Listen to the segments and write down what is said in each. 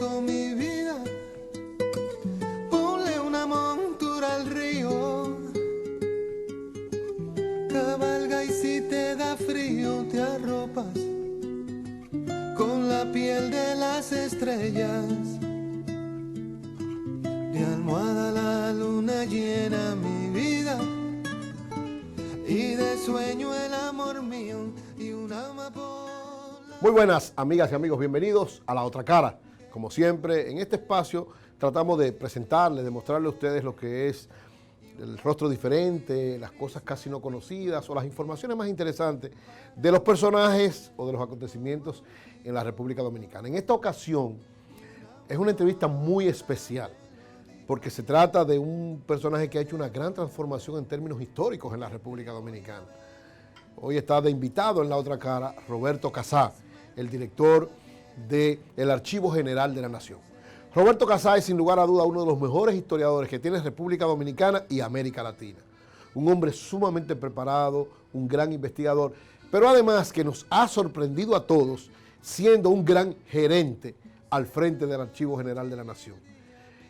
con mi vida. Ponle una montura al río. Cabalga y si te da frío te arropas con la piel de las estrellas. De almohada la luna llena mi vida y de sueño el amor mío y una amapola. Muy buenas amigas y amigos, bienvenidos a La Otra Cara. Como siempre, en este espacio tratamos de presentarles, de mostrarles a ustedes lo que es el rostro diferente, las cosas casi no conocidas o las informaciones más interesantes de los personajes o de los acontecimientos en la República Dominicana. En esta ocasión es una entrevista muy especial porque se trata de un personaje que ha hecho una gran transformación en términos históricos en la República Dominicana. Hoy está de invitado en La Otra Cara Roberto Casá, el director del Archivo General de la Nación. Roberto Casá es sin lugar a duda uno de los mejores historiadores que tiene República Dominicana y América Latina. Un hombre sumamente preparado, un gran investigador, pero además que nos ha sorprendido a todos siendo un gran gerente al frente del Archivo General de la Nación.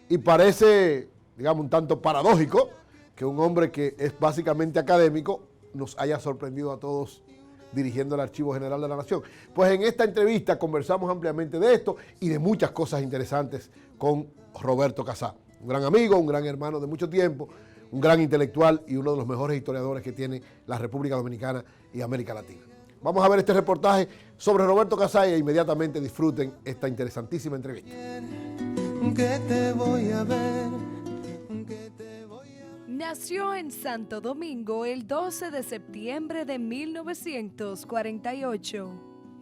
Y parece, digamos, un tanto paradójico que un hombre que es básicamente académico nos haya sorprendido a todos dirigiendo el Archivo General de la Nación. Pues en esta entrevista conversamos ampliamente de esto y de muchas cosas interesantes con Roberto Casá. Un gran amigo, un gran hermano de mucho tiempo, un gran intelectual y uno de los mejores historiadores que tiene la República Dominicana y América Latina. Vamos a ver este reportaje sobre Roberto Casá e inmediatamente disfruten esta interesantísima entrevista. Que te voy a ver. Nació en Santo Domingo el 12 de septiembre de 1948.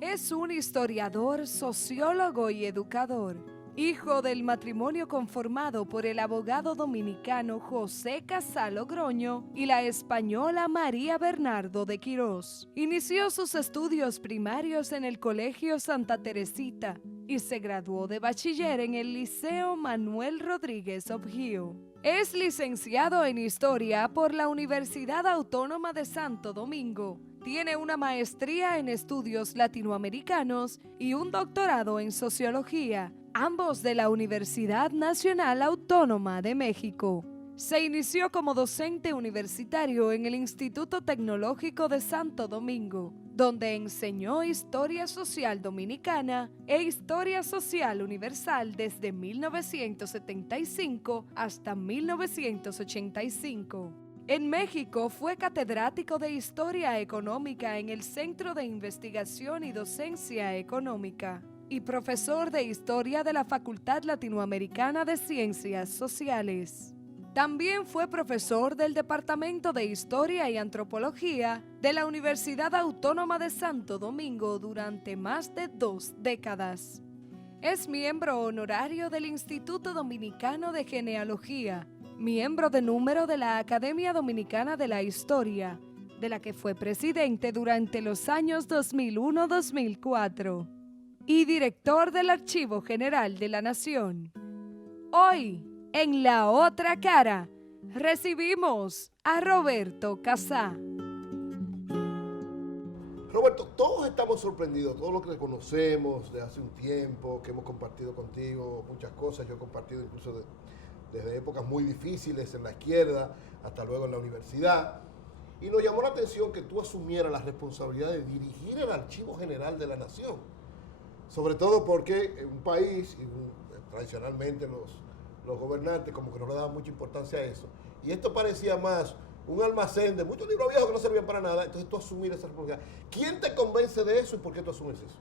Es un historiador, sociólogo y educador, hijo del matrimonio conformado por el abogado dominicano José Casá Logroño y la española María Bernardo de Quirós. Inició sus estudios primarios en el Colegio Santa Teresita y se graduó de bachiller en el Liceo Manuel Rodríguez Objío. Es licenciado en Historia por la Universidad Autónoma de Santo Domingo. Tiene una maestría en Estudios Latinoamericanos y un doctorado en Sociología, ambos de la Universidad Nacional Autónoma de México. Se inició como docente universitario en el Instituto Tecnológico de Santo Domingo, donde enseñó Historia Social Dominicana e Historia Social Universal desde 1975 hasta 1985. En México fue catedrático de Historia Económica en el Centro de Investigación y Docencia Económica y profesor de Historia de la Facultad Latinoamericana de Ciencias Sociales. También fue profesor del Departamento de Historia y Antropología de la Universidad Autónoma de Santo Domingo durante más de 2 décadas. Es miembro honorario del Instituto Dominicano de Genealogía, miembro de número de la Academia Dominicana de la Historia, de la que fue presidente durante los años 2001-2004, y director del Archivo General de la Nación. Hoy, en La Otra Cara, recibimos a Roberto Casá. Roberto, todos estamos sorprendidos, todos los que te conocemos de hace un tiempo, que hemos compartido contigo muchas cosas. Yo he compartido incluso desde épocas muy difíciles en la izquierda hasta luego en la universidad. Y nos llamó la atención que tú asumieras la responsabilidad de dirigir el Archivo General de la Nación. Sobre todo porque en un país, tradicionalmente los gobernantes como que no le daban mucha importancia a eso. Y esto parecía más un almacén de muchos libros viejos que no servían para nada. Entonces tú asumir esa responsabilidad. ¿Quién te convence de eso y por qué tú asumes eso?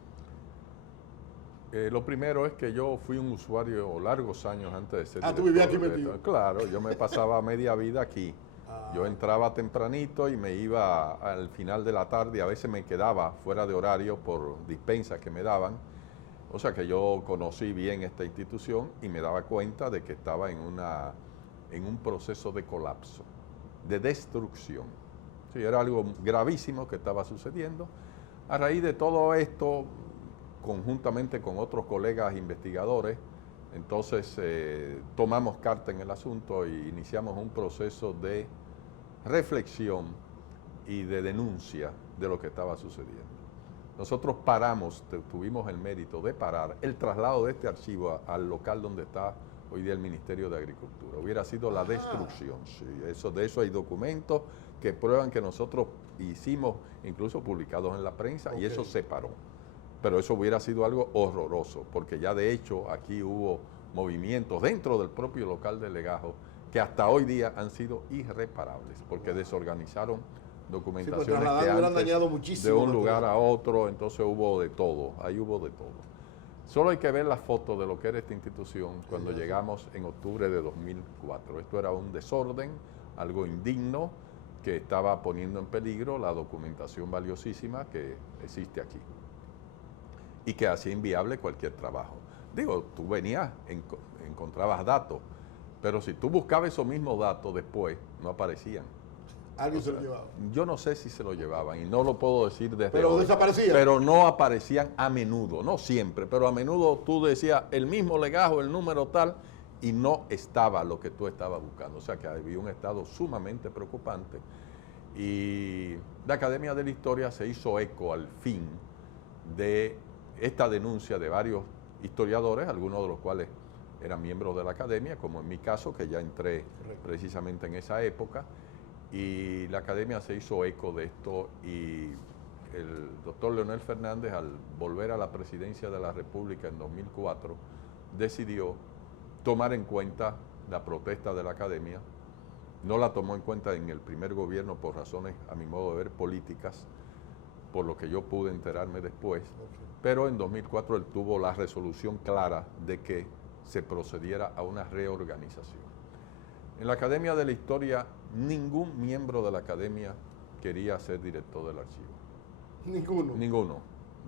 Lo primero es que yo fui un usuario largos años antes de ser tú vivías aquí metido. Claro, yo me pasaba media vida aquí. Yo entraba tempranito y me iba al final de la tarde. A veces me quedaba fuera de horario por dispensas que me daban. O sea que yo conocí bien esta institución y me daba cuenta de que estaba en un proceso de colapso, de destrucción. Sí, era algo gravísimo que estaba sucediendo. A raíz de todo esto, conjuntamente con otros colegas investigadores, entonces tomamos carta en el asunto e iniciamos un proceso de reflexión y de denuncia de lo que estaba sucediendo. nosotros tuvimos el mérito de parar el traslado de este archivo al local donde está hoy día el Ministerio de Agricultura. Hubiera sido la destrucción. Sí, de eso hay documentos que prueban que nosotros hicimos, incluso publicados en la prensa, y eso se paró. Pero eso hubiera sido algo horroroso, porque ya de hecho aquí hubo movimientos dentro del propio local de Legajo que hasta hoy día han sido irreparables, porque desorganizaron documentaciones que antes de un lugar a otro, entonces hubo de todo, ahí hubo de todo. Solo hay que ver la foto de lo que era esta institución cuando llegamos en octubre de 2004. Esto era un desorden, algo indigno, que estaba poniendo en peligro la documentación valiosísima que existe aquí y que hacía inviable cualquier trabajo. Digo, tú venías, encontrabas datos, pero si tú buscabas esos mismos datos después, no aparecían. ¿Alguien se lo llevaba? Yo no sé si se lo llevaban y no lo puedo decir desde ¿Pero hoy, desaparecían? pero no aparecían a menudo, no siempre, pero a menudo tú decías el mismo Legajo, el número tal, y no estaba lo que tú estabas buscando. O sea que había un estado sumamente preocupante y la Academia de la Historia se hizo eco al fin de esta denuncia de varios historiadores, algunos de los cuales eran miembros de la Academia, como en mi caso, que ya entré precisamente en esa época, y la Academia se hizo eco de esto y el doctor Leonel Fernández, al volver a la presidencia de la República en 2004, decidió tomar en cuenta la protesta de la Academia. No la tomó en cuenta en el primer gobierno por razones, a mi modo de ver, políticas, por lo que yo pude enterarme después, pero en 2004 él tuvo la resolución clara de que se procediera a una reorganización. En la Academia de la Historia, ningún miembro de la Academia quería ser director del archivo. Ninguno. Ninguno.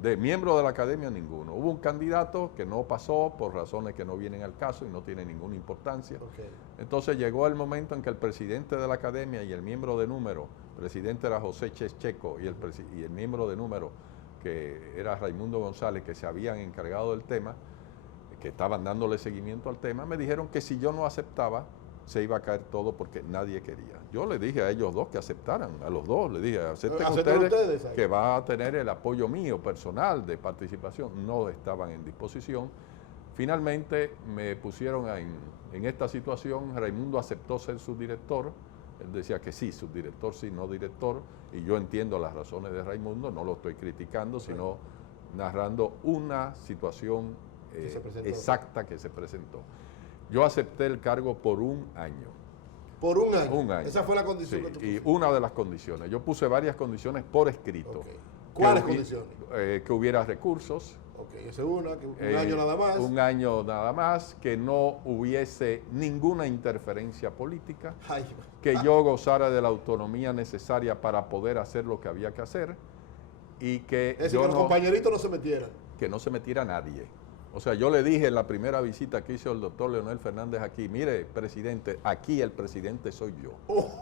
De miembro de la Academia, ninguno. Hubo un candidato que no pasó por razones que no vienen al caso y no tienen ninguna importancia. Entonces llegó el momento en que el presidente de la Academia y el miembro de número, el presidente era José Checheco y el miembro de número, que era Raimundo González, que se habían encargado del tema, que estaban dándole seguimiento al tema, me dijeron que si yo no aceptaba, se iba a caer todo porque nadie quería. Yo le dije a ellos dos que aceptaran, a los dos, le dije, acepten ustedes que va a tener el apoyo mío personal de participación. No estaban en disposición. Finalmente me pusieron en esta situación. Raimundo aceptó ser subdirector. Él decía que sí, subdirector sí, no director, y yo entiendo las razones de Raimundo, no lo estoy criticando, sino narrando una situación exacta que se presentó. Yo acepté el cargo por un año. ¿Por un año? Un año. Esa fue la condición que tú pusiste. Y una de las condiciones. Yo puse varias condiciones por escrito. ¿Cuáles condiciones? Que hubiera recursos. Esa es una, que un año nada más. Un año nada más, que no hubiese ninguna interferencia política, que yo gozara de la autonomía necesaria para poder hacer lo que había que hacer y que es decir, que los compañeritos no se metieran. Que no se metiera nadie. O sea, yo le dije en la primera visita que hizo el doctor Leonel Fernández aquí, mire, presidente, aquí el presidente soy yo.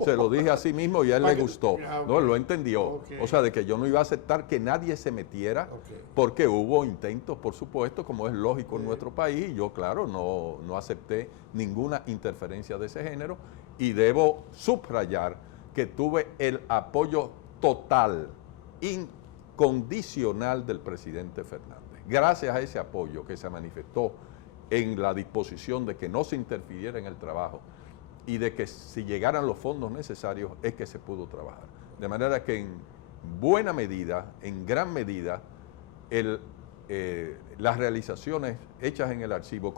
Se lo dije así mismo y a él le gustó. No, él lo entendió. O sea, de que yo no iba a aceptar que nadie se metiera, porque hubo intentos, por supuesto, como es lógico en nuestro país, y yo, claro, no acepté ninguna interferencia de ese género, y debo subrayar que tuve el apoyo total, incondicional del presidente Fernández. Gracias a ese apoyo que se manifestó en la disposición de que no se interfiriera en el trabajo y de que si llegaran los fondos necesarios es que se pudo trabajar. De manera que en buena medida, en gran medida, las realizaciones hechas en el archivo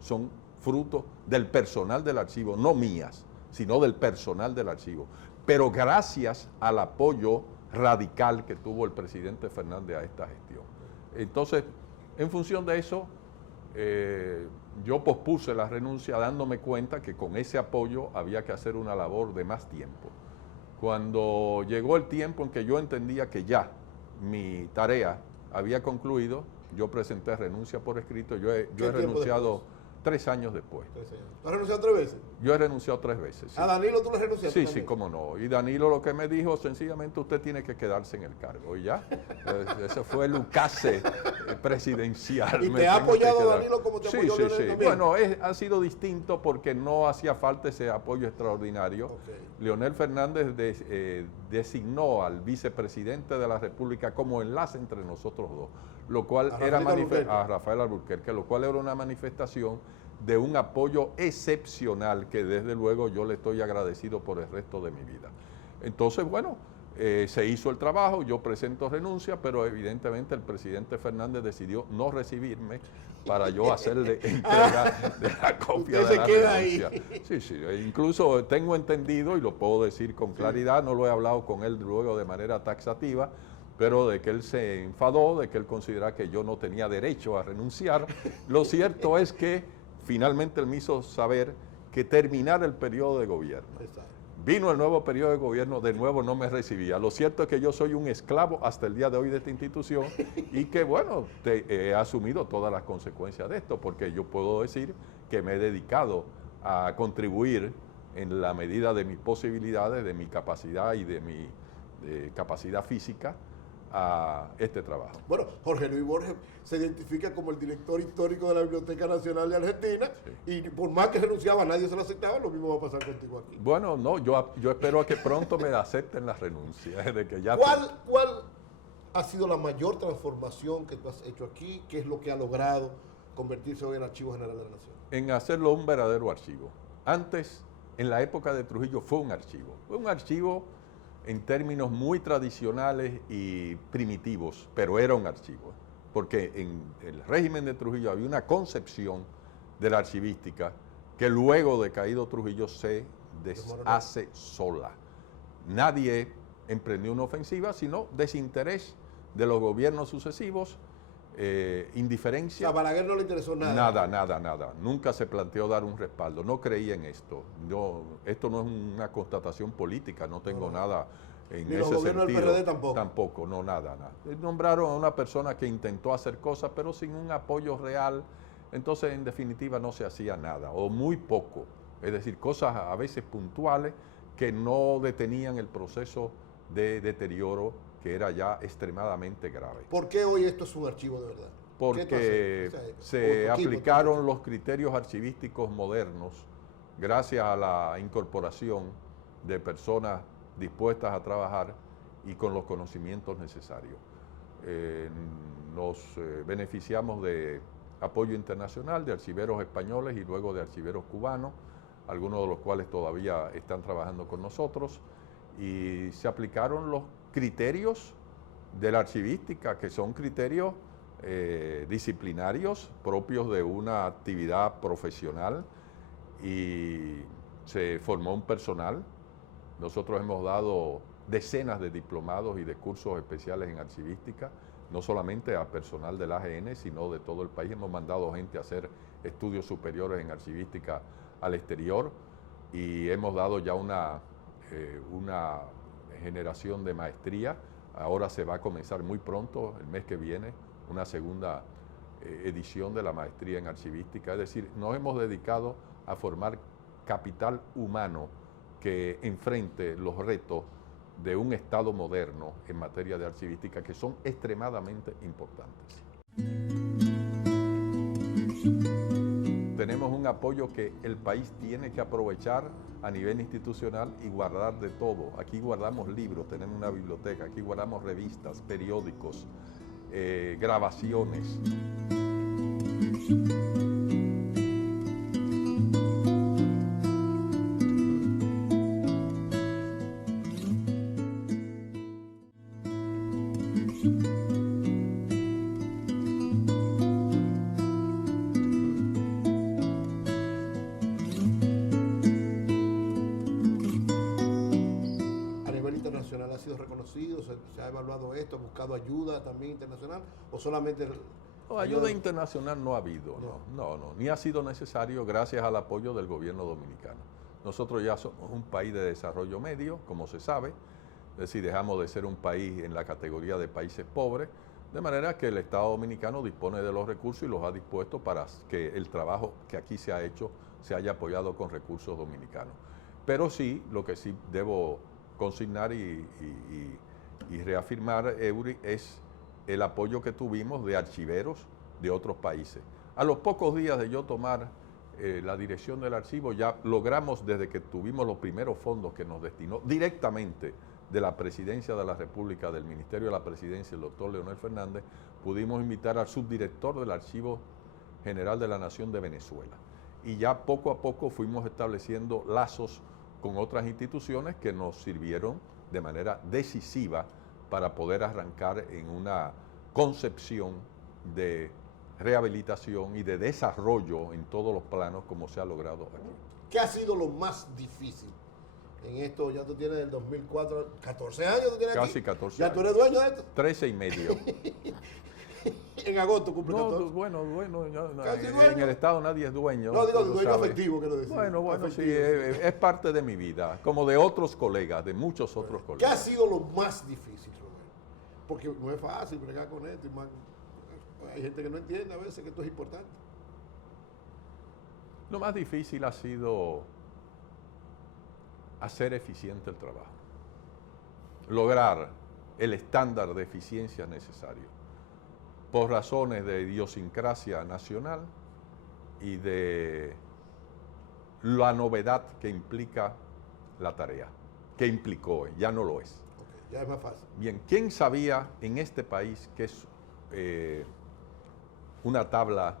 son fruto del personal del archivo, no mías, sino del personal del archivo. Pero gracias al apoyo radical que tuvo el presidente Fernández a esta gestión. Entonces, en función de eso, yo pospuse la renuncia dándome cuenta que con ese apoyo había que hacer una labor de más tiempo. Cuando llegó el tiempo en que yo entendía que ya mi tarea había concluido, yo presenté renuncia por escrito. Yo he renunciado 3 años después. 13 años. ¿Tú has renunciado 3 veces? Yo he renunciado 3 veces. Sí. ¿A Danilo tú le renunciaste Sí, también? sí, cómo no. Y Danilo lo que me dijo, sencillamente usted tiene que quedarse en el cargo. Y ya, ese fue el ucase presidencial. ¿Y Me te ha tengo que apoyado quedar. Danilo como te Sí, apoyó sí, Leonel sí. también? Bueno, ha sido distinto porque no hacía falta ese apoyo extraordinario. Ok. Leonel Fernández designó al vicepresidente de la República como enlace entre nosotros dos, lo cual A era Rafael Alburquerque. a Rafael Alburquerque, lo cual era una manifestación de un apoyo excepcional que desde luego yo le estoy agradecido por el resto de mi vida. Entonces, bueno, se hizo el trabajo, yo presento renuncia, pero evidentemente el presidente Fernández decidió no recibirme para yo hacerle entrega de la copia Usted de la se queda ahí. renuncia. Sí, sí, incluso tengo entendido, y lo puedo decir con claridad, no lo he hablado con él luego de manera taxativa, pero de que él se enfadó, de que él considera que yo no tenía derecho a renunciar. Lo cierto es que finalmente él me hizo saber que terminara el periodo de gobierno. Exacto. Vino el nuevo periodo de gobierno, de nuevo no me recibía. Lo cierto es que yo soy un esclavo hasta el día de hoy de esta institución y que, bueno, he asumido todas las consecuencias de esto, porque yo puedo decir que me he dedicado a contribuir en la medida de mis posibilidades, de mi capacidad y de mi capacidad física a este trabajo. Bueno, Jorge Luis Borges se identifica como el director histórico de la Biblioteca Nacional de Argentina y por más que renunciaba, nadie se lo aceptaba, lo mismo va a pasar contigo aquí. Bueno, no, yo espero a que pronto me acepten la renuncia. De que ya ¿Cuál ha sido la mayor transformación que tú has hecho aquí? ¿Qué es lo que ha logrado convertirse hoy en Archivo General de la Nación? En hacerlo un verdadero archivo. Antes, en la época de Trujillo, fue un archivo. Fue un archivo en términos muy tradicionales y primitivos, pero era un archivo, porque en el régimen de Trujillo había una concepción de la archivística que luego de caído Trujillo se deshace sola. Nadie emprendió una ofensiva, sino desinterés de los gobiernos sucesivos, indiferencia. A Balaguer no le interesó nada. Nada. Nunca se planteó dar un respaldo. No creía en esto. Esto no es una constatación política, no tengo nada en Ni ese los gobiernos sentido. del PRD tampoco. Tampoco, no, nada. Nombraron a una persona que intentó hacer cosas, pero sin un apoyo real. Entonces, en definitiva, no se hacía nada, o muy poco. Es decir, cosas a veces puntuales que no detenían el proceso de deterioro que era ya extremadamente grave. ¿Por qué hoy esto es un archivo de verdad? Porque se aplicaron los criterios archivísticos modernos gracias a la incorporación de personas dispuestas a trabajar y con los conocimientos necesarios. Nos beneficiamos de apoyo internacional de archiveros españoles y luego de archiveros cubanos, algunos de los cuales todavía están trabajando con nosotros, y se aplicaron los criterios de la archivística, que son criterios disciplinarios propios de una actividad profesional, y se formó un personal. Nosotros hemos dado decenas de diplomados y de cursos especiales en archivística, no solamente a personal del AGN, sino de todo el país. Hemos mandado gente a hacer estudios superiores en archivística al exterior, y hemos dado ya una generación de maestría. Ahora se va a comenzar muy pronto, el mes que viene, una segunda edición de la maestría en archivística. Es decir, nos hemos dedicado a formar capital humano que enfrente los retos de un Estado moderno en materia de archivística, que son extremadamente importantes. Tenemos un apoyo que el país tiene que aprovechar a nivel institucional y guardar de todo. Aquí guardamos libros, tenemos una biblioteca, aquí guardamos revistas, periódicos, grabaciones. ¿Ha sido reconocido? ¿Se ha evaluado esto? ¿Ha buscado ayuda también internacional? ¿O solamente...? Ayuda internacional no ha habido, no, ni ha sido necesario gracias al apoyo del gobierno dominicano. Nosotros ya somos un país de desarrollo medio, como se sabe, es decir, dejamos de ser un país en la categoría de países pobres, De manera que el Estado Dominicano dispone de los recursos y los ha dispuesto para que el trabajo que aquí se ha hecho se haya apoyado con recursos dominicanos. Pero sí, lo que sí debo consignar y reafirmar, Eury, es el apoyo que tuvimos de archiveros de otros países. A los pocos días de yo tomar la dirección del archivo, ya logramos, desde que tuvimos los primeros fondos que nos destinó directamente de la Presidencia de la República, del Ministerio de la Presidencia, el doctor Leonel Fernández, pudimos invitar al subdirector del Archivo General de la Nación de Venezuela. Y ya poco a poco fuimos estableciendo lazos con otras instituciones que nos sirvieron de manera decisiva para poder arrancar en una concepción de rehabilitación y de desarrollo en todos los planos como se ha logrado aquí. ¿Qué ha sido lo más difícil en esto? Ya tú tienes del 2004, 14 años tú tienes Casi aquí. 14 ¿Ya años. tú eres dueño de esto? 13 y medio. En agosto cumple No, 14. bueno, Casi en dueño. el Estado nadie es dueño. No, digo tú lo dueño sabes. afectivo, quiero decir. Bueno, sí, Afectivo, es parte de mi vida, como de otros colegas, de muchos otros ¿Qué ha colegas. sido lo más difícil, Roberto? Porque no es fácil bregar con esto. Y más, hay gente que no entiende a veces que esto es importante. Lo más difícil ha sido hacer eficiente el trabajo, lograr el estándar de eficiencia necesario, por razones de idiosincrasia nacional y de la novedad que implica la tarea, que implicó, ya no lo es. Okay, ya es más fácil. Bien, ¿quién sabía en este país qué es una tabla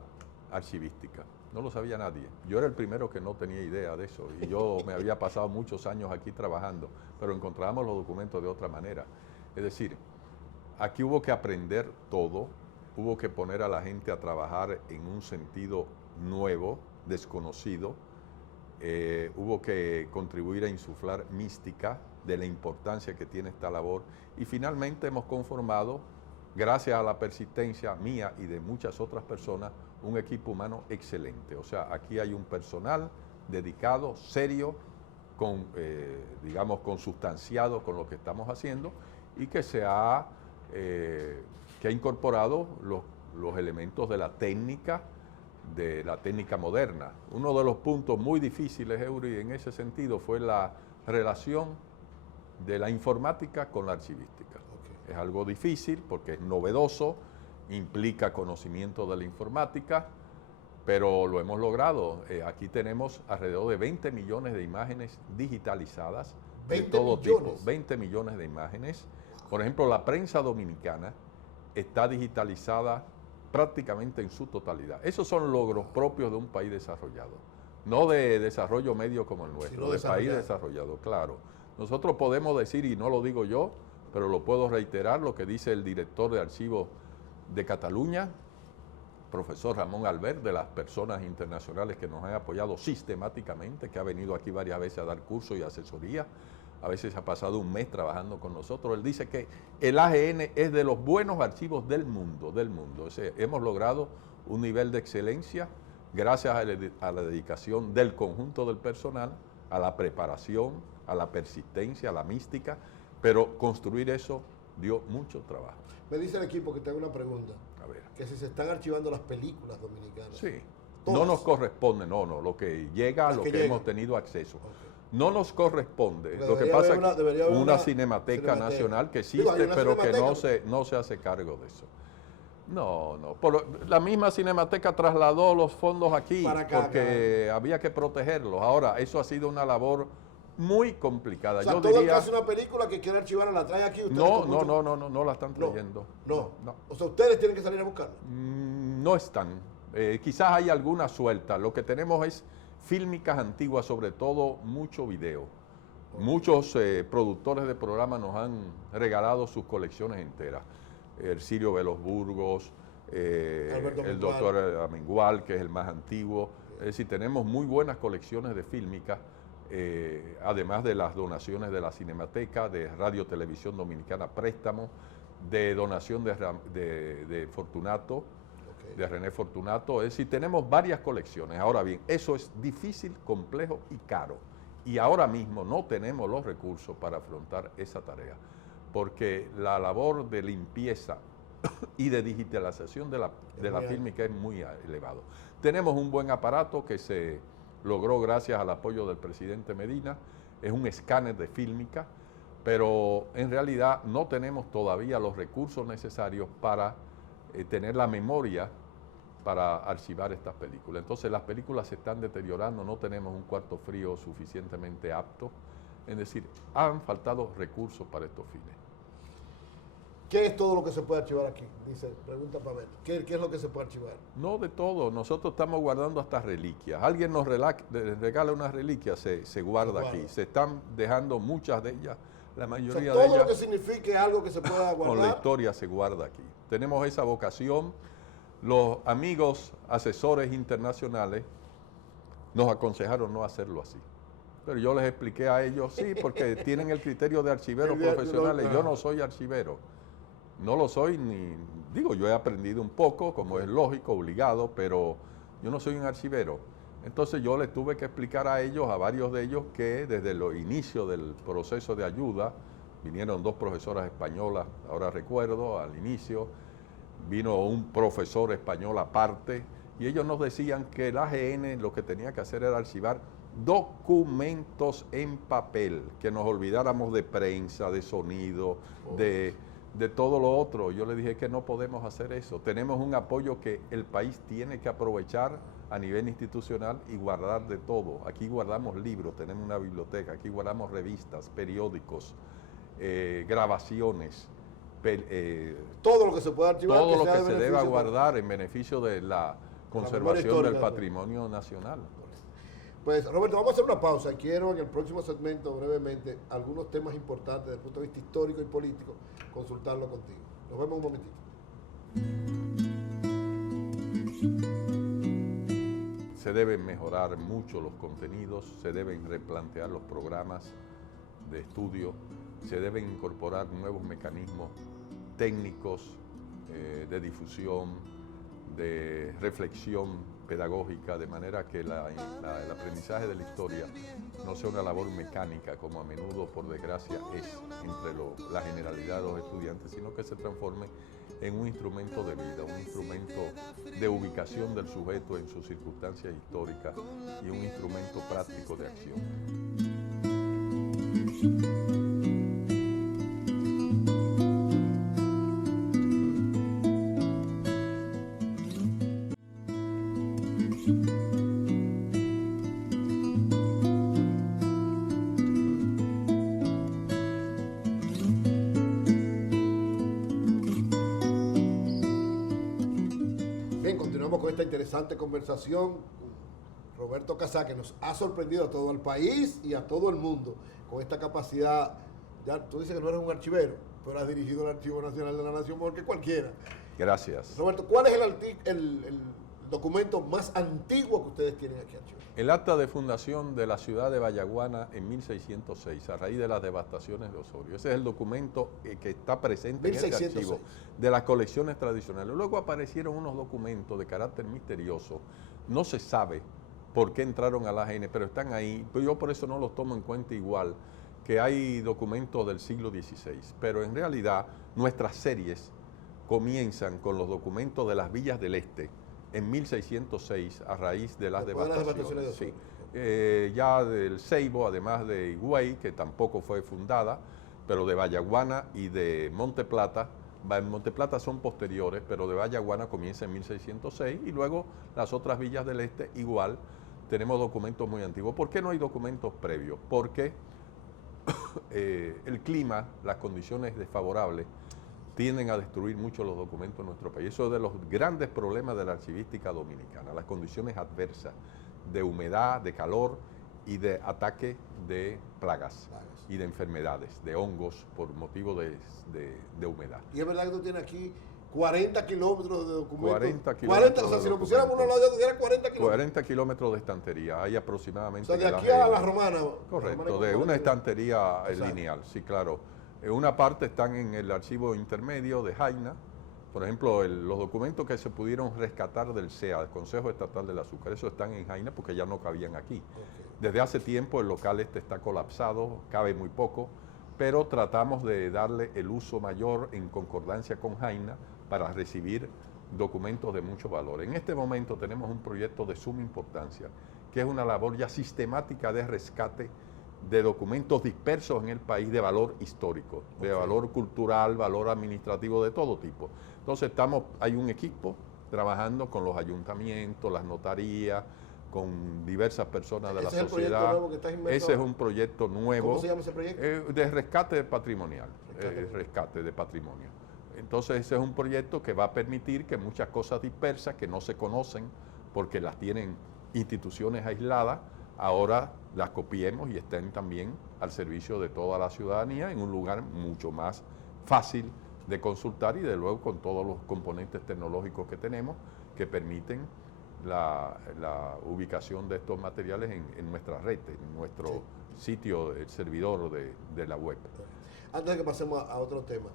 archivística? No lo sabía nadie. Yo era el primero que no tenía idea de eso y yo me había pasado muchos años aquí trabajando, pero encontrábamos los documentos de otra manera. Es decir, aquí hubo que aprender todo, hubo que poner a la gente a trabajar en un sentido nuevo, desconocido, hubo que contribuir a insuflar mística de la importancia que tiene esta labor y finalmente hemos conformado, gracias a la persistencia mía y de muchas otras personas, un equipo humano excelente. O sea, aquí hay un personal dedicado, serio, digamos, consustanciado con lo que estamos haciendo y que que ha incorporado los elementos de la técnica moderna. Uno de los puntos muy difíciles, Eury, en ese sentido fue la relación de la informática con la archivística. Okay. Es algo difícil porque es novedoso, implica conocimiento de la informática, pero lo hemos logrado. Aquí tenemos alrededor de 20 millones de imágenes digitalizadas de todo tipo. 20 millones de imágenes. Por ejemplo, la prensa dominicana está digitalizada prácticamente en su totalidad. Esos son logros propios de un país desarrollado, no de desarrollo medio como el nuestro, de país desarrollado, claro. Nosotros podemos decir, y no lo digo yo, pero lo puedo reiterar, lo que dice el director de archivos de Cataluña, profesor Ramón Albert, de las personas internacionales que nos han apoyado sistemáticamente, que ha venido aquí varias veces a dar cursos y asesoría, a veces ha pasado un mes trabajando con nosotros. Él dice que el AGN es de los buenos archivos del mundo, O sea, hemos logrado un nivel de excelencia gracias a la dedicación del conjunto del personal, a la preparación, a la persistencia, a la mística, pero construir eso dio mucho trabajo. Me dice el equipo que te hago una pregunta. A ver. Que si se están archivando las películas dominicanas. Sí. Todas. No nos corresponde, no, lo que llega a lo que hemos tenido acceso. Okay. No nos corresponde. Lo que pasa es que una cinemateca nacional que existe, pero que no se hace cargo de eso. No. La misma Cinemateca trasladó los fondos aquí porque había que protegerlos. Ahora, eso ha sido una labor muy complicada. O sea, yo todo diría, el que hace una película que quiere archivarla la trae aquí. No la están trayendo. No. O sea, ustedes tienen que salir a buscarla. No están. Quizás hay alguna suelta. Lo que tenemos es fílmicas antiguas, sobre todo mucho video. Okay. Muchos productores de programas nos han regalado sus colecciones enteras. Ercilio Velos Burgos, el doctor Amengual, que es el más antiguo. Okay. Es decir, tenemos muy buenas colecciones de fílmicas, además de las donaciones de la Cinemateca, de Radio Televisión Dominicana Préstamo, de donación de Fortunato, de René Fortunato. Es decir, tenemos varias colecciones. Ahora bien, eso es difícil, complejo y caro. Y ahora mismo no tenemos los recursos para afrontar esa tarea, porque la labor de limpieza y de digitalización de la fílmica es muy elevado. Tenemos un buen aparato que se logró gracias al apoyo del presidente Medina, es un escáner de fílmica, pero en realidad no tenemos todavía los recursos necesarios para tener la memoria para archivar estas películas. Entonces las películas se están deteriorando, no tenemos un cuarto frío suficientemente apto, es decir, han faltado recursos para estos fines. ¿Qué es todo lo que se puede archivar aquí? Dice, pregunta Pavel. ¿Qué es lo que se puede archivar? No de todo, nosotros estamos guardando hasta reliquias. Alguien nos regala una reliquia, se guarda aquí. Se están dejando muchas de ellas, la mayoría de ellas. Todo lo que signifique algo que se pueda guardar. Con la historia se guarda aquí. Tenemos esa vocación. Los amigos asesores internacionales nos aconsejaron no hacerlo así. Pero yo les expliqué a ellos, sí, porque tienen el criterio de archiveros profesionales. Yo no soy archivero. No lo soy yo he aprendido un poco, como es lógico, obligado, pero yo no soy un archivero. Entonces yo les tuve que explicar a ellos, a varios de ellos, que desde los inicios del proceso de ayuda, vinieron 2 profesoras españolas, ahora recuerdo, al inicio, vino un profesor español aparte, y ellos nos decían que el AGN lo que tenía que hacer era archivar documentos en papel, que nos olvidáramos de prensa, de sonido, de todo lo otro. Yo le dije que no podemos hacer eso. Tenemos un apoyo que el país tiene que aprovechar a nivel institucional y guardar de todo. Aquí guardamos libros, tenemos una biblioteca, aquí guardamos revistas, periódicos, grabaciones. Todo lo que se pueda archivar. Todo lo que se deba guardar en beneficio de la conservación del patrimonio nacional. Pues Roberto, vamos a hacer una pausa. Quiero en el próximo segmento, brevemente, algunos temas importantes desde el punto de vista histórico y político, consultarlo contigo. Nos vemos un momentito. Se deben mejorar mucho los contenidos, se deben replantear los programas de estudio, se deben incorporar nuevos mecanismos técnicos de difusión, de reflexión pedagógica, de manera que el aprendizaje de la historia no sea una labor mecánica, como a menudo, por desgracia, es entre la generalidad de los estudiantes, sino que se transforme en un instrumento de vida, un instrumento de ubicación del sujeto en sus circunstancias históricas y un instrumento práctico de acción. Esta interesante conversación, Roberto Casá, que nos ha sorprendido a todo el país y a todo el mundo con esta capacidad. Ya tú dices que no eres un archivero, pero has dirigido el Archivo Nacional de la Nación mejor que cualquiera. Gracias. Roberto, ¿cuál es el documento más antiguo que ustedes tienen aquí archivado? El acta de fundación de la ciudad de Vallaguana en 1606, a raíz de las devastaciones de Osorio. Ese es el documento que está presente en este archivo de las colecciones tradicionales. Luego aparecieron unos documentos de carácter misterioso. No se sabe por qué entraron a la AGN, pero están ahí. Yo por eso no los tomo en cuenta igual, que hay documentos del siglo XVI. Pero en realidad nuestras series comienzan con los documentos de las villas del Este, en 1606, a raíz de las devastaciones. Sí. Ya del Ceibo, además de Higüey, que tampoco fue fundada, pero de Vallaguana y de Monte Plata. Monte Plata son posteriores, pero de Vallaguana comienza en 1606 y luego las otras villas del Este igual. Tenemos documentos muy antiguos. ¿Por qué no hay documentos previos? Porque el clima, las condiciones desfavorables, tienden a destruir mucho los documentos en nuestro país. Eso es de los grandes problemas de la archivística dominicana, las condiciones adversas de humedad, de calor y de ataque de plagas y de enfermedades, de hongos por motivo de humedad. Y es verdad que tú tienes aquí 40 kilómetros de documentos. 40 kilómetros. O sea, si lo pusiéramos uno al lado de otro, tuviera 40 kilómetros. 40 kilómetros de estantería, hay aproximadamente. O sea, de aquí a la Romana. Correcto, de una estantería lineal, sí, claro. Una parte están en el archivo intermedio de Jaina, por ejemplo, los documentos que se pudieron rescatar del CEA, del Consejo Estatal del Azúcar, esos están en Jaina porque ya no cabían aquí. Desde hace tiempo el local este está colapsado, cabe muy poco, pero tratamos de darle el uso mayor en concordancia con Jaina para recibir documentos de mucho valor. En este momento tenemos un proyecto de suma importancia, que es una labor ya sistemática de rescate de documentos dispersos en el país de valor histórico, de valor cultural, valor administrativo, de todo tipo. Entonces hay un equipo trabajando con los ayuntamientos, las notarías, con diversas personas de la sociedad. ¿Ese es el proyecto nuevo que estás inmerso? Ese es un proyecto nuevo. ¿Cómo se llama ese proyecto? De rescate patrimonial, rescate de patrimonio. Entonces ese es un proyecto que va a permitir que muchas cosas dispersas que no se conocen porque las tienen instituciones aisladas, ahora las copiemos y estén también al servicio de toda la ciudadanía en un lugar mucho más fácil de consultar y de luego con todos los componentes tecnológicos que tenemos que permiten la ubicación de estos materiales en nuestra red, en nuestro sitio, el servidor de la web. Antes de que pasemos a otro tema,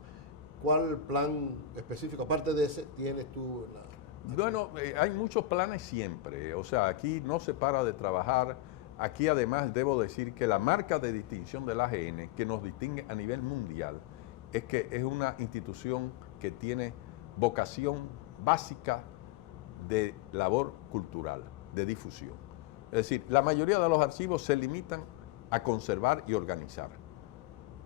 ¿cuál plan específico, aparte de ese, tienes tú? Bueno, hay muchos planes siempre, o sea, aquí no se para de trabajar. Aquí además debo decir que la marca de distinción del AGN, que nos distingue a nivel mundial, es que es una institución que tiene vocación básica de labor cultural, de difusión. Es decir, la mayoría de los archivos se limitan a conservar y organizar.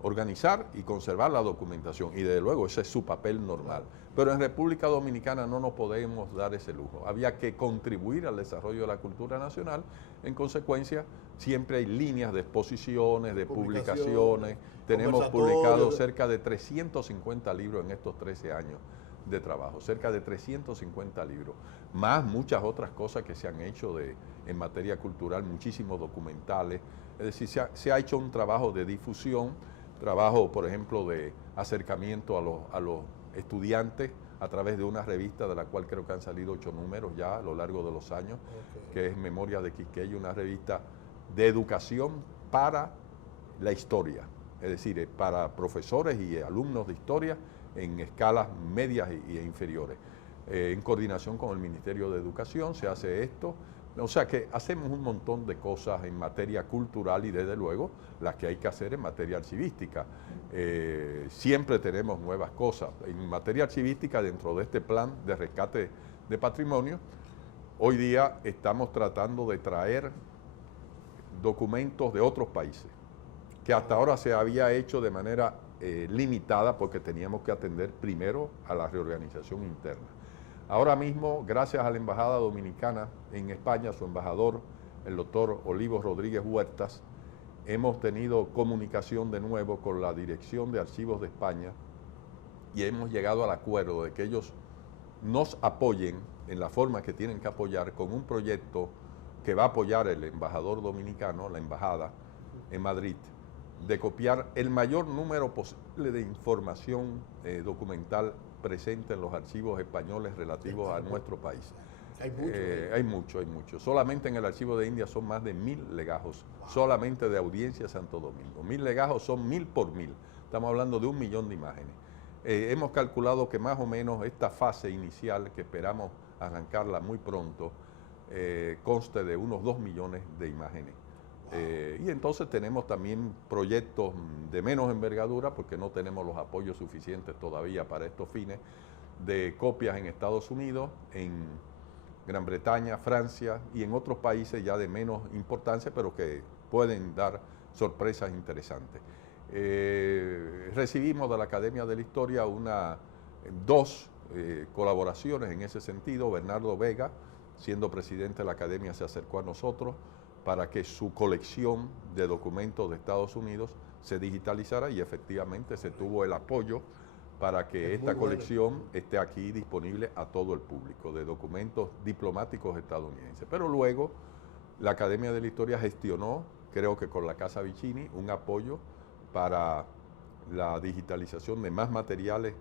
Organizar y conservar la documentación, y desde luego ese es su papel normal. Pero en República Dominicana no nos podemos dar ese lujo. Había que contribuir al desarrollo de la cultura nacional. En consecuencia, siempre hay líneas de exposiciones, de publicaciones. Tenemos publicado cerca de 350 libros en estos 13 años de trabajo, cerca de 350 libros, más muchas otras cosas que se han hecho en materia cultural, muchísimos documentales. Es decir, se ha hecho un trabajo de difusión, trabajo, por ejemplo, de acercamiento a los estudiantes a través de una revista de la cual creo que han salido 8 números ya a lo largo de los años, que es Memorias de Quisqueya, una revista de educación para la historia, es decir, para profesores y alumnos de historia en escalas medias e inferiores. En coordinación con el Ministerio de Educación se hace esto. O sea que hacemos un montón de cosas en materia cultural y desde luego las que hay que hacer en materia archivística. Siempre tenemos nuevas cosas. En materia archivística, dentro de este plan de rescate de patrimonio, hoy día estamos tratando de traer documentos de otros países, que hasta ahora se había hecho de manera limitada porque teníamos que atender primero a la reorganización interna. Ahora mismo, gracias a la Embajada Dominicana en España, su embajador, el doctor Olivo Rodríguez Huertas, hemos tenido comunicación de nuevo con la Dirección de Archivos de España y hemos llegado al acuerdo de que ellos nos apoyen en la forma que tienen que apoyar con un proyecto que va a apoyar el embajador dominicano, la embajada en Madrid, de copiar el mayor número posible de información documental presente en los archivos españoles relativos a nuestro país. Hay mucho. Solamente en el archivo de India son más de 1000 legajos, solamente de Audiencia Santo Domingo. 1000 legajos son 1000 por 1000. Estamos hablando de 1 millón de imágenes. Hemos calculado que más o menos esta fase inicial, que esperamos arrancarla muy pronto, conste de unos 2 millones de imágenes. Y entonces tenemos también proyectos de menos envergadura, porque no tenemos los apoyos suficientes todavía para estos fines, de copias en Estados Unidos, en Gran Bretaña, Francia y en otros países ya de menos importancia, pero que pueden dar sorpresas interesantes. Recibimos de la Academia de la Historia dos colaboraciones en ese sentido. Bernardo Vega, siendo presidente de la Academia, se acercó a nosotros para que su colección de documentos de Estados Unidos se digitalizara y efectivamente se tuvo el apoyo para que esta colección esté aquí disponible a todo el público de documentos diplomáticos estadounidenses. Pero luego la Academia de la Historia gestionó, creo que con la Casa Vicini, un apoyo para la digitalización de más materiales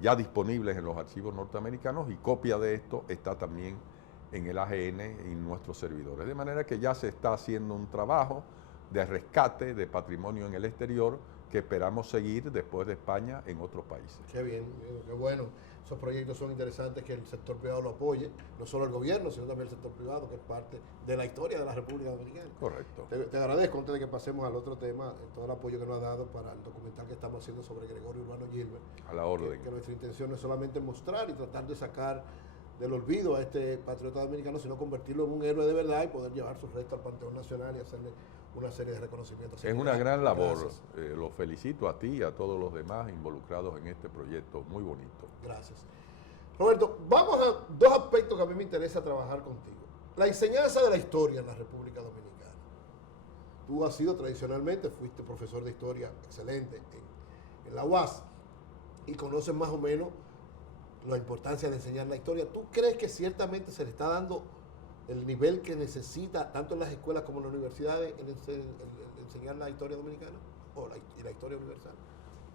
ya disponibles en los archivos norteamericanos, y copia de esto está también en el AGN y en nuestros servidores. De manera que ya se está haciendo un trabajo de rescate de patrimonio en el exterior que esperamos seguir después de España en otros países. Qué bien, qué bueno. Esos proyectos son interesantes, que el sector privado lo apoye, no solo el gobierno, sino también el sector privado, que es parte de la historia de la República Dominicana. Correcto. Te agradezco, antes de que pasemos al otro tema, todo el apoyo que nos ha dado para el documental que estamos haciendo sobre Gregorio Urbano Gilbert. A la orden. Que nuestra intención no es solamente mostrar y tratar de sacar del olvido a este patriota dominicano, sino convertirlo en un héroe de verdad y poder llevar su resto al Panteón Nacional y hacerle una serie de reconocimientos. Es una gran labor. Gracias. Lo felicito a ti y a todos los demás involucrados en este proyecto muy bonito. Gracias. Roberto, vamos a dos aspectos que a mí me interesa trabajar contigo. La enseñanza de la historia en la República Dominicana. Tú has sido tradicionalmente, fuiste profesor de historia excelente en la UAS y conoces más o menos la importancia de enseñar la historia. ¿Tú crees que ciertamente se le está dando el nivel que necesita, tanto en las escuelas como en las universidades, en enseñar la historia dominicana y la historia universal?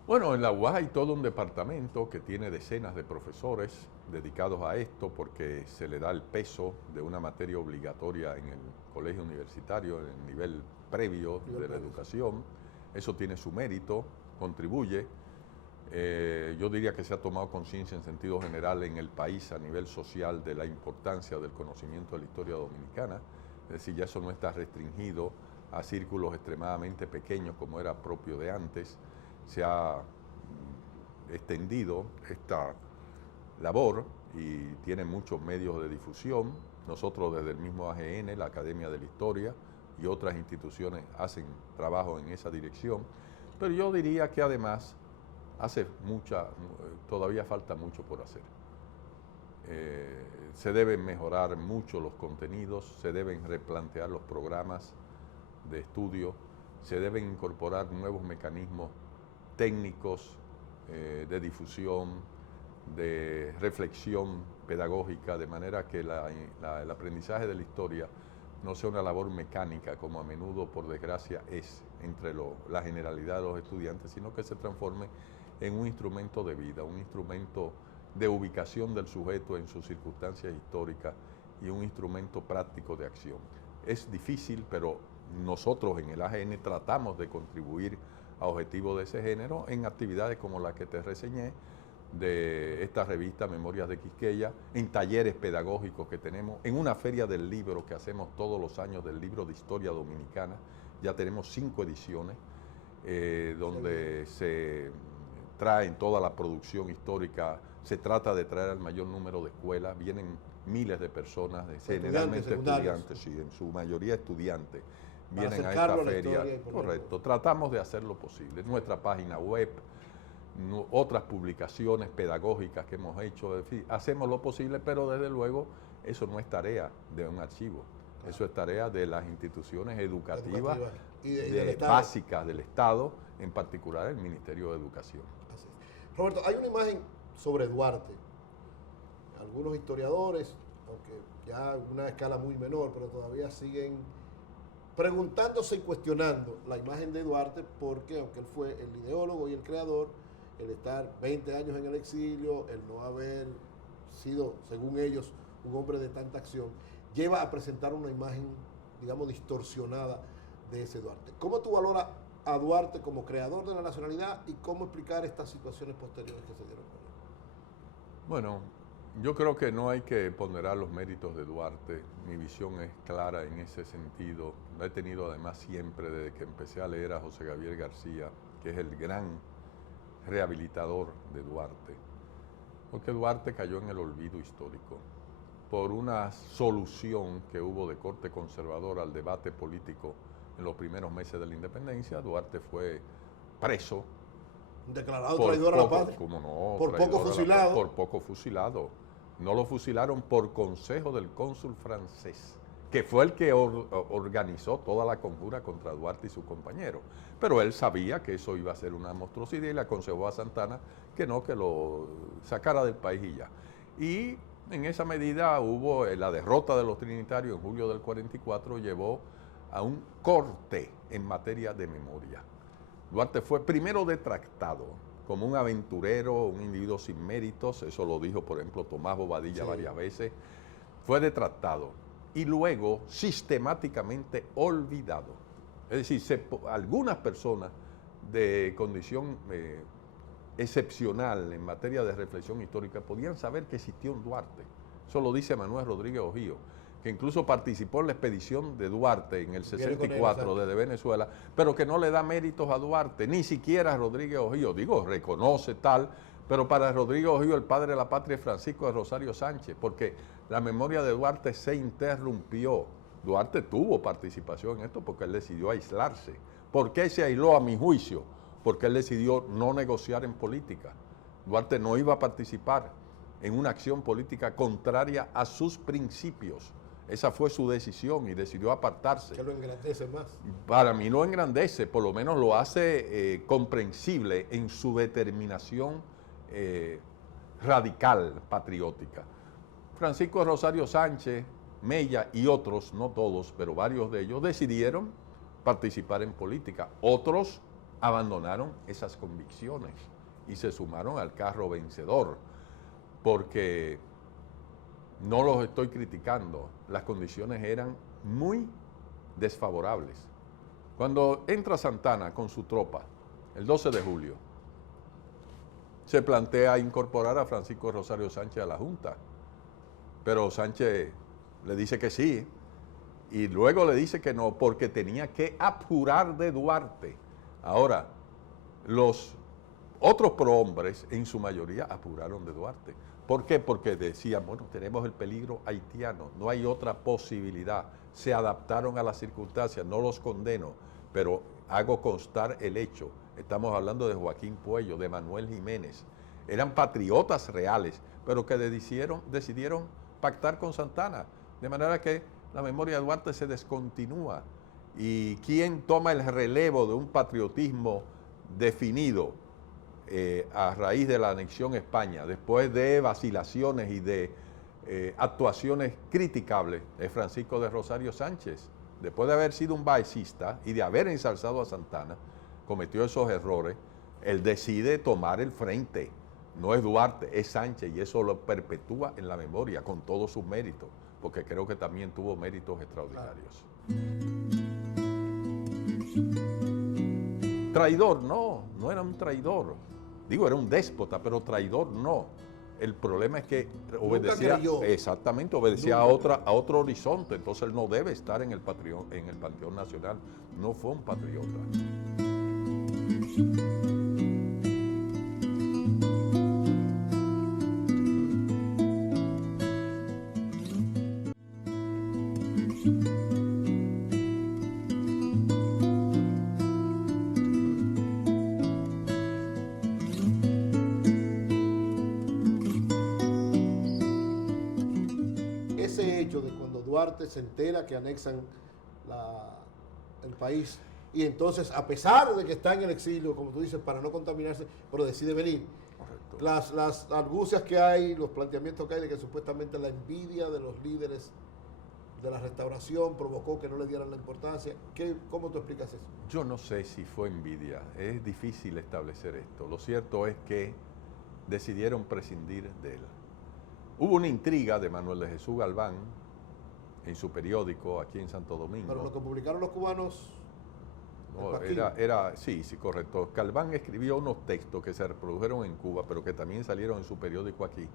Bueno, en la UAS hay todo un departamento que tiene decenas de profesores dedicados a esto porque se le da el peso de una materia obligatoria en el colegio universitario, en el nivel previo de la educación. Eso tiene su mérito, contribuye. Yo diría que se ha tomado conciencia en sentido general en el país a nivel social de la importancia del conocimiento de la historia dominicana. Es decir, ya eso no está restringido a círculos extremadamente pequeños como era propio de antes. Se ha extendido esta labor y tiene muchos medios de difusión. Nosotros desde el mismo AGN, la Academia de la Historia y otras instituciones hacen trabajo en esa dirección. Pero yo diría que además todavía falta mucho por hacer. Se deben mejorar mucho los contenidos, se deben replantear los programas de estudio, se deben incorporar nuevos mecanismos técnicos de difusión, de reflexión pedagógica, de manera que el aprendizaje de la historia no sea una labor mecánica, como a menudo, por desgracia, es entre la generalidad de los estudiantes, sino que se transforme en un instrumento de vida, un instrumento de ubicación del sujeto en sus circunstancias históricas y un instrumento práctico de acción. Es difícil, pero nosotros en el AGN tratamos de contribuir a objetivos de ese género en actividades como la que te reseñé de esta revista Memorias de Quisqueya, en talleres pedagógicos que tenemos, en una feria del libro que hacemos todos los años del libro de historia dominicana. Ya tenemos 5 ediciones donde se traen toda la producción histórica, se trata de traer al mayor número de escuelas, vienen miles de personas, generalmente estudiantes, sí, en su mayoría estudiantes, vienen a esta feria. Correcto, tratamos de hacer lo posible. Nuestra página web, otras publicaciones pedagógicas que hemos hecho, en fin, hacemos lo posible, pero desde luego eso no es tarea de un archivo, eso es tarea de las instituciones educativas y básicas del Estado, en particular el Ministerio de Educación. Así es. Roberto, hay una imagen sobre Duarte. Algunos historiadores, aunque ya a una escala muy menor, pero todavía siguen preguntándose y cuestionando la imagen de Duarte, porque aunque él fue el ideólogo y el creador, el estar 20 años en el exilio, el no haber sido, según ellos, un hombre de tanta acción, lleva a presentar una imagen, digamos, distorsionada de ese Duarte. ¿Cómo tú valoras a Duarte como creador de la nacionalidad y cómo explicar estas situaciones posteriores que se dieron con él? Bueno, yo creo que no hay que ponderar los méritos de Duarte. Mi visión es clara en ese sentido. La he tenido además siempre desde que empecé a leer a José Gabriel García, que es el gran rehabilitador de Duarte. Porque Duarte cayó en el olvido histórico por una solución que hubo de corte conservador al debate político en los primeros meses de la independencia. Duarte fue preso. Declarado traidor a la patria. ¿Cómo no? Por poco fusilado. Por poco fusilado. No lo fusilaron por consejo del cónsul francés, que fue el que organizó toda la conjura contra Duarte y sus compañeros. Pero él sabía que eso iba a ser una monstruosidad y le aconsejó a Santana que no, que lo sacara del país y ya. Y en esa medida hubo la derrota de los trinitarios en julio del 44, llevó a un corte en materia de memoria. Duarte fue primero detractado como un aventurero, un individuo sin méritos, eso lo dijo por ejemplo Tomás Bobadilla varias veces, fue detractado y luego sistemáticamente olvidado. Es decir, algunas personas de condición excepcional en materia de reflexión histórica podían saber que existió un Duarte. Eso lo dice Manuel Rodríguez Ojío, que incluso participó en la expedición de Duarte en el 64 desde Venezuela, pero que no le da méritos a Duarte, ni siquiera a Rodríguez Ojío. Digo, reconoce tal, pero para Rodríguez Ojío el padre de la patria es Francisco de Rosario Sánchez, porque la memoria de Duarte se interrumpió. Duarte tuvo participación en esto porque él decidió aislarse. ¿Por qué se aisló a mi juicio? Porque él decidió no negociar en política. Duarte no iba a participar en una acción política contraria a sus principios. Esa fue su decisión y decidió apartarse. Que lo engrandece más. Para mí no engrandece, por lo menos lo hace comprensible en su determinación radical, patriótica. Francisco Rosario Sánchez, Mella y otros, no todos, pero varios de ellos, decidieron participar en política. Otros abandonaron esas convicciones y se sumaron al carro vencedor, porque no los estoy criticando, las condiciones eran muy desfavorables. Cuando entra Santana con su tropa, el 12 de julio, se plantea incorporar a Francisco Rosario Sánchez a la Junta, pero Sánchez le dice que sí, y luego le dice que no, porque tenía que abjurar de Duarte. Ahora, los otros prohombres, en su mayoría, abjuraron de Duarte. ¿Por qué? Porque decían, bueno, tenemos el peligro haitiano, no hay otra posibilidad. Se adaptaron a las circunstancias, no los condeno, pero hago constar el hecho. Estamos hablando de Joaquín Puello, de Manuel Jiménez. Eran patriotas reales, pero que decidieron pactar con Santana. De manera que la memoria de Duarte se descontinúa. ¿Y quién toma el relevo de un patriotismo definido a raíz de la anexión a España, después de vacilaciones y de actuaciones criticables? Es Francisco de Rosario Sánchez. Después de haber sido un baecista y de haber ensalzado a Santana, cometió esos errores, él decide tomar el frente. No es Duarte, es Sánchez, y eso lo perpetúa en la memoria con todos sus méritos, porque creo que también tuvo méritos extraordinarios. Traidor, no era un traidor. Digo, era un déspota, pero traidor no. El problema es que obedecía, exactamente, obedecía a otro horizonte, entonces él no debe estar en el Panteón Nacional. No fue un patriota. Ese hecho de cuando Duarte se entera que anexan el país y entonces, a pesar de que está en el exilio, como tú dices, para no contaminarse, pero decide venir. Correcto. Las argucias que hay, los planteamientos que hay de que supuestamente la envidia de los líderes de la restauración provocó que no le dieran la importancia. ¿Cómo tú explicas eso? Yo no sé si fue envidia, es difícil establecer esto. Lo cierto es que decidieron prescindir de él. Hubo una intriga de Manuel de Jesús Galván en su periódico aquí en Santo Domingo. Pero lo que publicaron los cubanos... No, sí, correcto. Galván escribió unos textos que se reprodujeron en Cuba, pero que también salieron en su periódico aquí,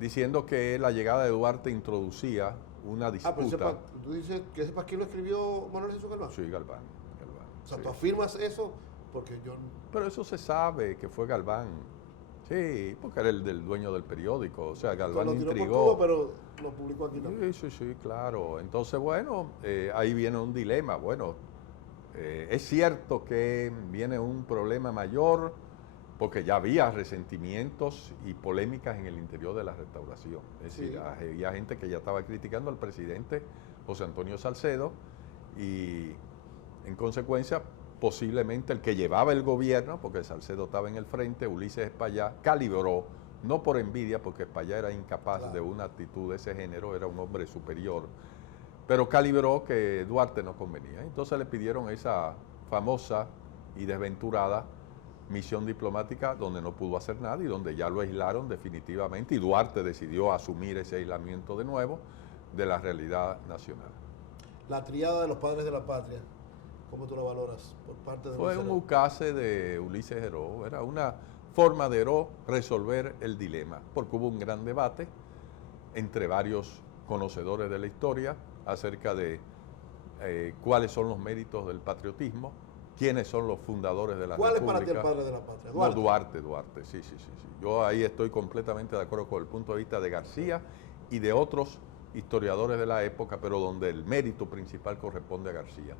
diciendo que la llegada de Duarte introducía una disputa. Pero tú dices que sepas quién lo escribió Manuel Jesús Galván. Sí, Galván. O sea, Sí. tú afirmas eso porque yo... Pero eso se sabe que fue Galván. Sí, porque era el del dueño del periódico. O sea, Galván lo tiró intrigó. por Cuba, pero lo publicó aquí también. Sí, claro. Entonces, bueno, ahí viene un dilema. Bueno, es cierto que viene un problema mayor porque ya había resentimientos y polémicas en el interior de la restauración. Es decir, había gente que ya estaba criticando al presidente José Antonio Salcedo y, en consecuencia, posiblemente el que llevaba el gobierno, porque Salcedo estaba en el frente, Ulises Espaillá, calibró, no por envidia, porque Espaillá era incapaz de una actitud de ese género, era un hombre superior, pero calibró que Duarte no convenía. Entonces le pidieron esa famosa y desventurada misión diplomática donde no pudo hacer nada y donde ya lo aislaron definitivamente, y Duarte decidió asumir ese aislamiento de nuevo de la realidad nacional. La triada de los padres de la patria. ¿Cómo tú la valoras por parte de Fue Luis un Heró? ukase de Ulises Heró, era una forma de Heró resolver el dilema, porque hubo un gran debate entre varios conocedores de la historia acerca de cuáles son los méritos del patriotismo, quiénes son los fundadores de la ¿Cuál República. es para ti el padre de la patria? No, Duarte, sí. Yo ahí estoy completamente de acuerdo con el punto de vista de García y de otros historiadores de la época, pero donde el mérito principal corresponde a García.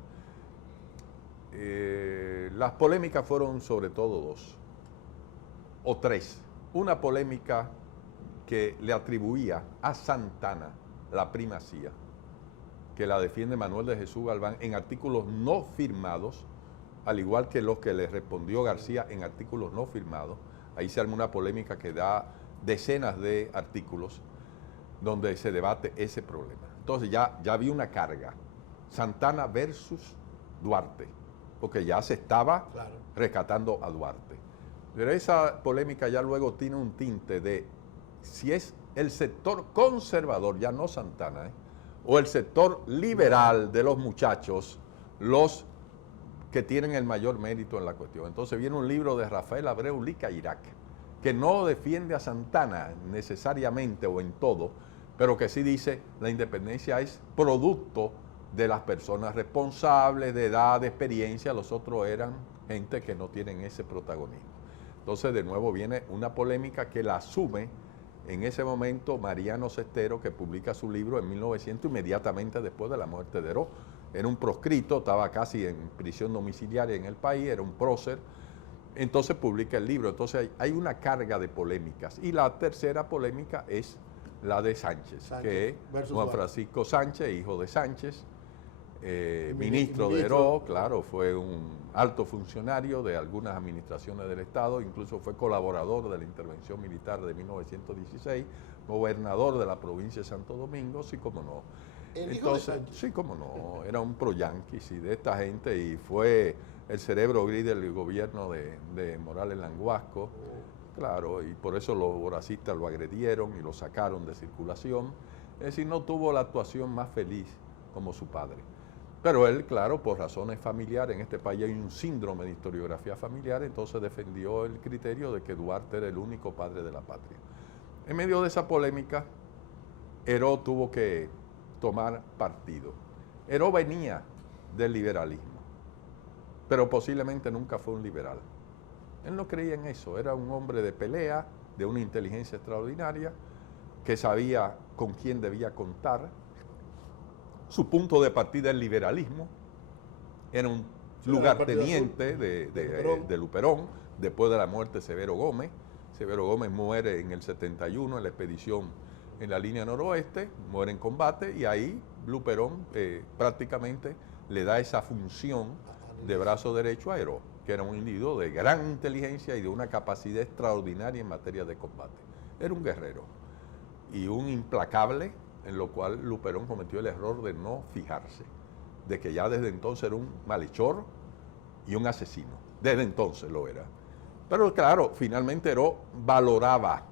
Las polémicas fueron sobre todo dos, o tres. Una polémica que le atribuía a Santana la primacía, que la defiende Manuel de Jesús Galván en artículos no firmados, al igual que los que le respondió García en artículos no firmados. Ahí se arma una polémica que da decenas de artículos donde se debate ese problema. Entonces ya había una carga, Santana versus Duarte, porque ya se estaba rescatando a Duarte. Pero esa polémica ya luego tiene un tinte de si es el sector conservador, ya no Santana, o el sector liberal de los muchachos, los que tienen el mayor mérito en la cuestión. Entonces viene un libro de Rafael Abreu Licairac, que no defiende a Santana necesariamente o en todo, pero que sí dice la independencia es producto de las personas responsables, de edad, de experiencia, los otros eran gente que no tienen ese protagonismo. Entonces de nuevo viene una polémica que la asume en ese momento Mariano Sestero, que publica su libro en 1900, inmediatamente después de la muerte de Heró. Era un proscrito, estaba casi en prisión domiciliaria en el país, era un prócer. Entonces publica el libro. Entonces hay una carga de polémicas. Y la tercera polémica es la de Sánchez, que es Juan Francisco Sánchez, hijo de Sánchez, ministro de Heró, claro, fue un alto funcionario de algunas administraciones del Estado, incluso fue colaborador de la intervención militar de 1916, gobernador de la provincia de Santo Domingo, sí como no. Entonces, sí como no, era un pro-yanqui, sí, de esta gente, y fue el cerebro gris del gobierno de Morales Languasco, claro, y por eso los boracistas lo agredieron y lo sacaron de circulación. Es decir, no tuvo la actuación más feliz como su padre. Pero él, claro, por razones familiares, en este país hay un síndrome de historiografía familiar, entonces defendió el criterio de que Duarte era el único padre de la patria. En medio de esa polémica, Heró tuvo que tomar partido. Heró venía del liberalismo, pero posiblemente nunca fue un liberal. Él no creía en eso, era un hombre de pelea, de una inteligencia extraordinaria, que sabía con quién debía contar. Su punto de partida, el liberalismo, era un lugarteniente de Luperón, después de la muerte de Severo Gómez. Severo Gómez muere en el 71 en la expedición en la línea noroeste, muere en combate, y ahí Luperón prácticamente le da esa función de brazo derecho a Heró, que era un individuo de gran inteligencia y de una capacidad extraordinaria en materia de combate. Era un guerrero y un implacable, en lo cual Luperón cometió el error de no fijarse, de que ya desde entonces era un malhechor y un asesino. Desde entonces lo era. Pero claro, finalmente Heró valoraba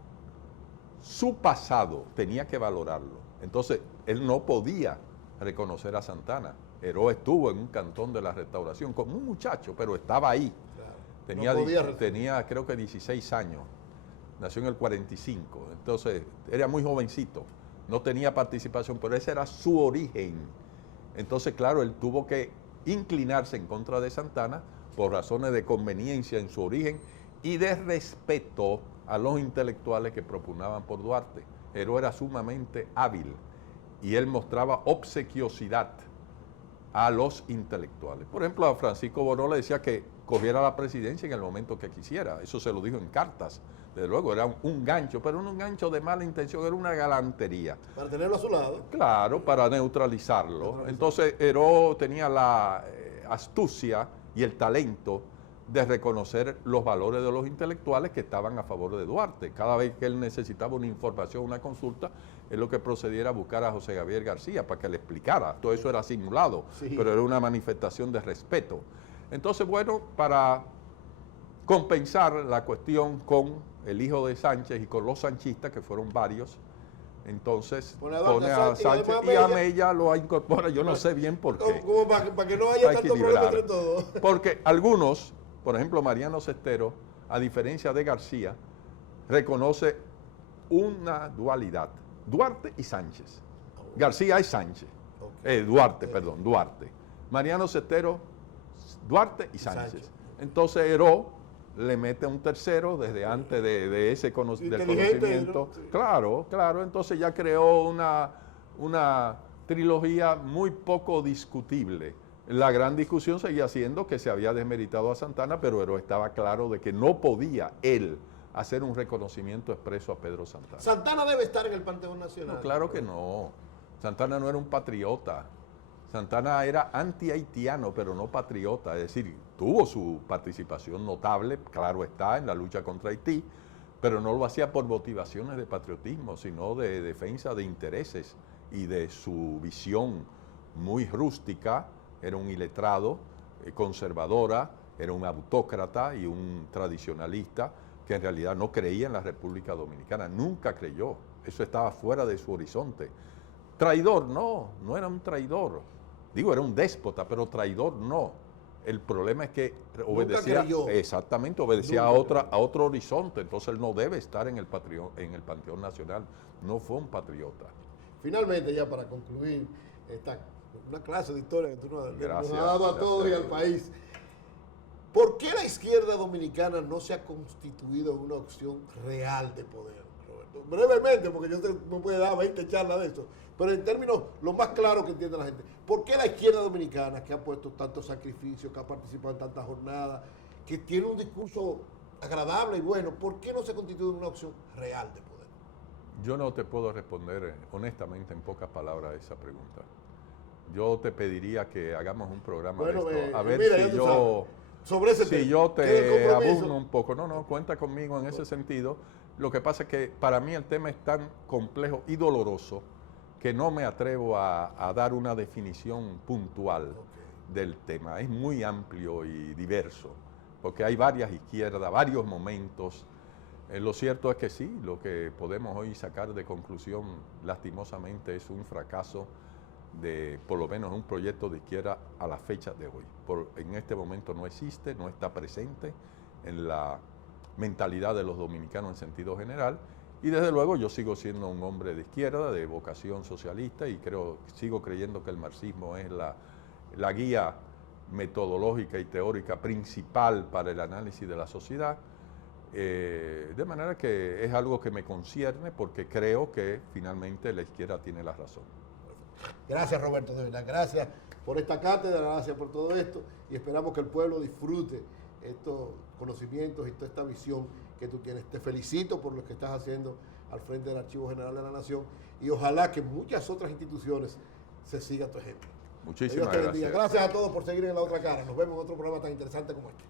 su pasado, tenía que valorarlo. Entonces, él no podía reconocer a Santana. Heró estuvo en un cantón de la Restauración como un muchacho, pero estaba ahí. Claro. Tenía creo que 16 años. Nació en el 45. Entonces, era muy jovencito. No tenía participación, pero ese era su origen. Entonces, claro, él tuvo que inclinarse en contra de Santana por razones de conveniencia en su origen y de respeto a los intelectuales que propugnaban por Duarte. Heró era sumamente hábil y él mostraba obsequiosidad a los intelectuales. Por ejemplo, a Francisco Boró le decía que cogiera la presidencia en el momento que quisiera. Eso se lo dijo en cartas. Desde luego, era un gancho, pero no un gancho de mala intención, era una galantería. Para tenerlo a su lado. Claro, para neutralizarlo. Entonces, Heró tenía la astucia y el talento de reconocer los valores de los intelectuales que estaban a favor de Duarte. Cada vez que él necesitaba una información, una consulta, él lo que procediera a buscar a José Gabriel García para que le explicara. Todo eso era simulado, pero era una manifestación de respeto. Entonces, bueno, para compensar la cuestión con el hijo de Sánchez y con los sanchistas, que fueron varios, entonces Pone pone a a Sánchez Sánchez y a Mella lo incorpora. Yo no sé bien por qué. Como para que no haya Para tanto problema equilibrar. entre todos. Porque algunos, por ejemplo, Mariano Cestero, a diferencia de García, reconoce una dualidad. Duarte y Sánchez. García es Sánchez. Duarte. Mariano Cestero, Duarte y Sánchez. Entonces Heró le mete un tercero desde antes de ese del conocimiento. ¿No? Sí. Claro. Entonces ya creó una trilogía muy poco discutible. La gran discusión seguía siendo que se había desmeritado a Santana, pero Heró estaba claro de que no podía él hacer un reconocimiento expreso a Pedro Santana. Santana debe estar en el Panteón Nacional. No, claro que no. Santana no era un patriota. Santana era anti-haitiano, pero no patriota. Es decir, tuvo su participación notable, claro está, en la lucha contra Haití, pero no lo hacía por motivaciones de patriotismo, sino de defensa de intereses y de su visión muy rústica. Era un iletrado, conservadora, era un autócrata y un tradicionalista que en realidad no creía en la República Dominicana, nunca creyó. Eso estaba fuera de su horizonte. Traidor, no era un traidor. Digo, era un déspota, pero traidor no. El problema es que obedecía, obedecía a otro horizonte, entonces él no debe estar en el Panteón Nacional. No fue un patriota. Finalmente, ya para concluir una clase de historia que tú nos has dado a todos y al país. ¿Por qué la izquierda dominicana no se ha constituido en una opción real de poder, Roberto? Brevemente, porque yo no puedo dar 20 charlas de eso, pero en términos lo más claro que entiende la gente. ¿Por qué la izquierda dominicana, que ha puesto tantos sacrificios, que ha participado en tantas jornadas, que tiene un discurso agradable y bueno, ¿por qué no se constituye en una opción real de poder? Yo no te puedo responder honestamente en pocas palabras a esa pregunta. Yo te pediría que hagamos un programa de esto, a ver mira, si yo... Sobre ese si tema, yo te abuso un poco. No, cuenta conmigo en ese sentido. Lo que pasa es que para mí el tema es tan complejo y doloroso que no me atrevo a dar una definición puntual del tema. Es muy amplio y diverso, porque hay varias izquierdas, varios momentos. Lo cierto es que sí, lo que podemos hoy sacar de conclusión, lastimosamente, es un fracaso de por lo menos un proyecto de izquierda a la fecha de hoy. En este momento no existe, no está presente en la mentalidad de los dominicanos en sentido general, y desde luego yo sigo siendo un hombre de izquierda, de vocación socialista, y sigo creyendo que el marxismo es la guía metodológica y teórica principal para el análisis de la sociedad, de manera que es algo que me concierne porque creo que finalmente la izquierda tiene la razón. Gracias, Roberto, de verdad, gracias por esta cátedra, gracias por todo esto, y esperamos que el pueblo disfrute estos conocimientos y toda esta visión que tú tienes. Te felicito por lo que estás haciendo al frente del Archivo General de la Nación, y ojalá que muchas otras instituciones se siga tu ejemplo. Muchísimas gracias. Gracias a todos por seguir en La Otra Cara. Nos vemos en otro programa tan interesante como este.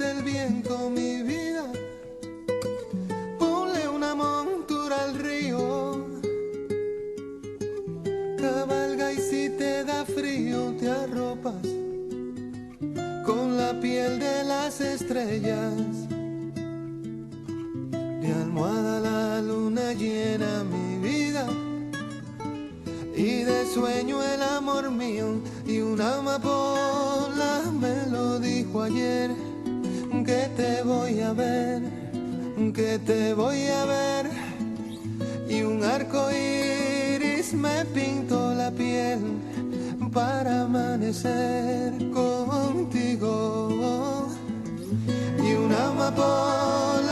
Del viento, mi vida, ponle una montura al río, cabalga y si te da frío te arropas con la piel de las estrellas, de almohada la luna llena mi vida y de sueño el amor mío, y una amapola me lo dijo ayer, que te voy a ver, que te voy a ver, y un arco iris me pintó la piel para amanecer contigo, y una amapola